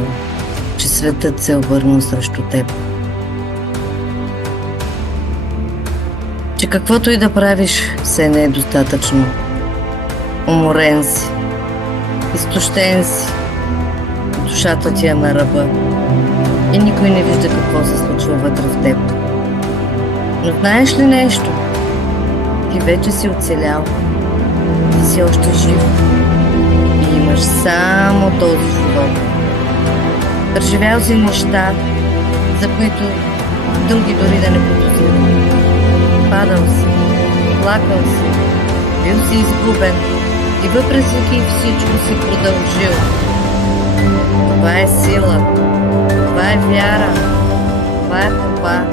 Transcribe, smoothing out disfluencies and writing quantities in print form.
първо, че светът се е обърнал срещу теб. Че каквото и да правиш, все не е достатъчно. Уморен си, изтощен си, душата ти е на ръба и никой не вижда какво се случва вътре в теб. Но знаеш ли нещо? Ти вече си оцелял, ти си още жив и имаш само този живот. Преживял си неща, за които други дори да не подозират. Падал си, плакал си, бил си изгубен и въпреки всичко си продължил. Това е сила, това е вяра, това е борба.